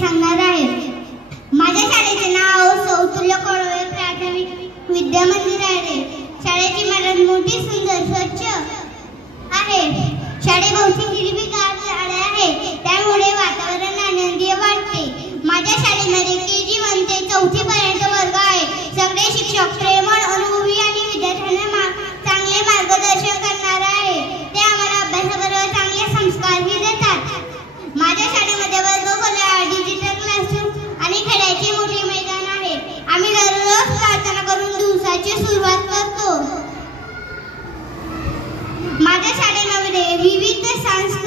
सांगणार आहे. माझ्या शाळेचे नाव सौतुल्य कोळवे प्राथमिक विद्या मंदिर आहे. शाळेची इमारत मोठी, सुंदर, स्वच्छ आहे. शाळेभोवती हिरवीगार झाडे आहे, त्यामुळे वातावरण आनंदी वाटते. माझ्या शाळेमध्ये KG1 ते 4थी पर्यंत वर्ग आहे. सगळे शिक्षक प्रेमळ, अनुभवी आणि विद्यार्थ्यांना चांगले मार्गदर्शन करणार आहे. ते आम्हाला अभ्यासाबरोबर चांगले संस्कारही देतात. माझ्या शाळेमध्ये वर्गखोल्या, डिजिटल क्लासरूम आणि खेळाचे मोठे मैदान आहे. आम्ही दररोज प्रार्थना करून दिवसाची सुरुवात करतो. माझ्या शाळेमध्ये विविध सांस्कृतिक